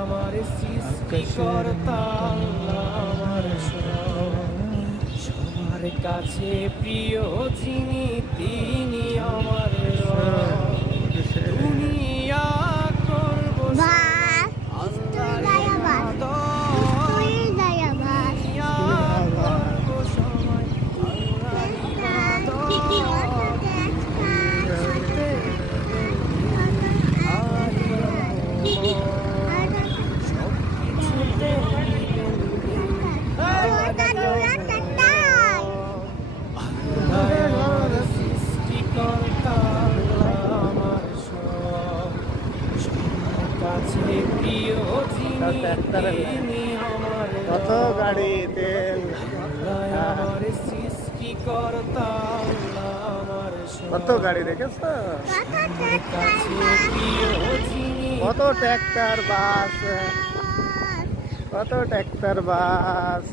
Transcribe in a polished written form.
আমার সৃষ্টিকর্তা আল্লাহ আমার সব। সবার কাছে প্রিয় যিনি তিনি আমার রব। দুনিয়া করব আল্লাহর ইবাদত, দুনিয়া করব সময় আল্লাহর ইবাদত। সবকিছুতে আমার সৃষ্টিকর্তা আমার সব। সবার কাছে প্রিয় যিনি তিনি আমার কত গাড়ি তেল, আমার সৃষ্টিকর্তা আল্লাহ আমার সব। কত গাড়ি দেখেছ, কাছে প্রিয় যিনি কত ট্র্যাক্টর বাস, কত ট্র্যাক্টর বাস।